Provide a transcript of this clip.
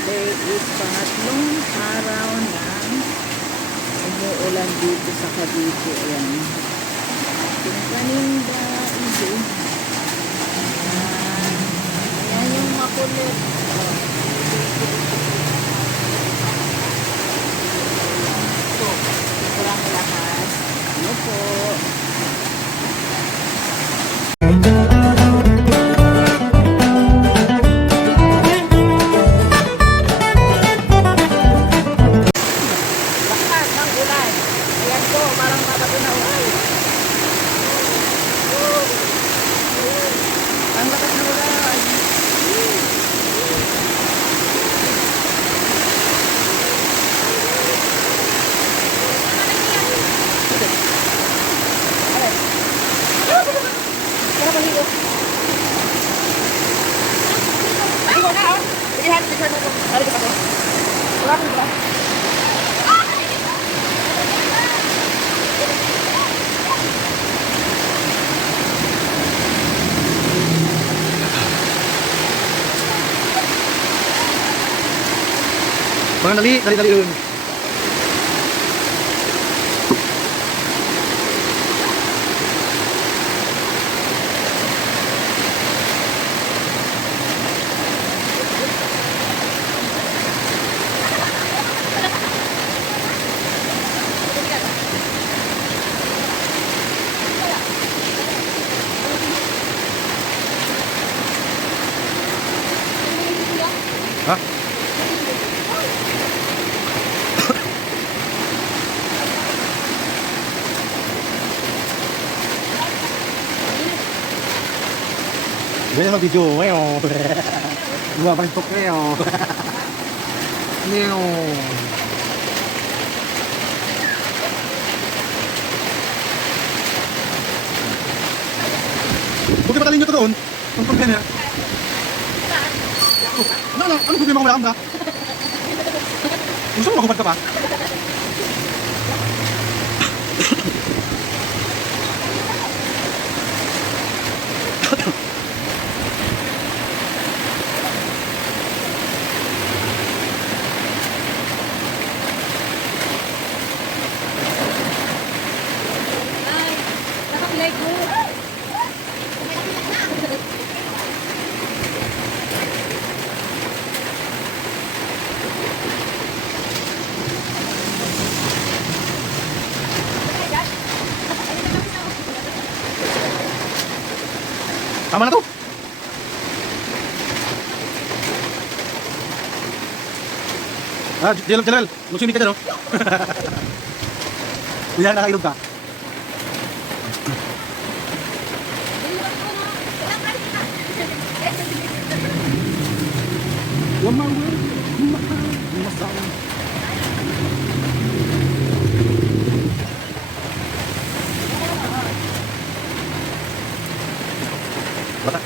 Today is pangatlong araw ng umuulan dito sa Cavite. Ayan. Ating paninda. Ayan yung makulit. Kurang lakas. Ano po? Bang, dali dun. Hah? Ganyan mag-video. Ngayon. Bumabantok ngayon. Ngayon. Huwag kayo patalin nyo ito doon. Ang problema. Ano problema kung wala kang ba? Gusto mo magkupad ka pa? Tama na to. General, lugsimi ka dyan, no? Kuya, nakailog ka. Bata.